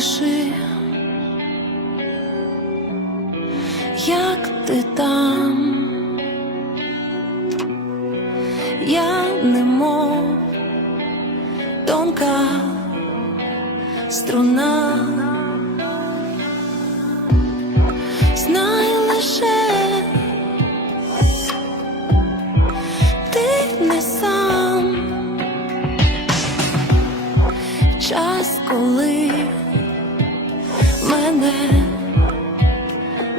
Скажи, як ти там, я немов тонка струна, знай лише ти не сам час коли мене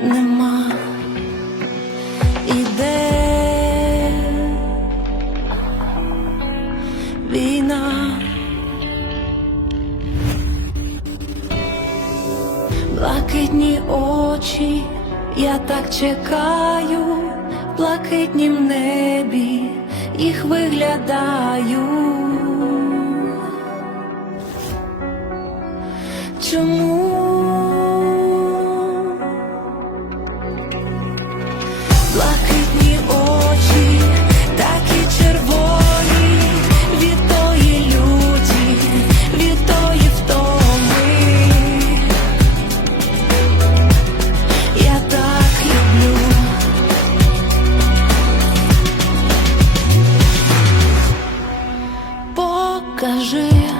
нема іде війна, блакитні очі, я так чекаю, в блакитнім небі їх виглядаю. Чому блакитні очі, такі червоні, від тої люті, від тої втоми. Я так люблю. Покажи.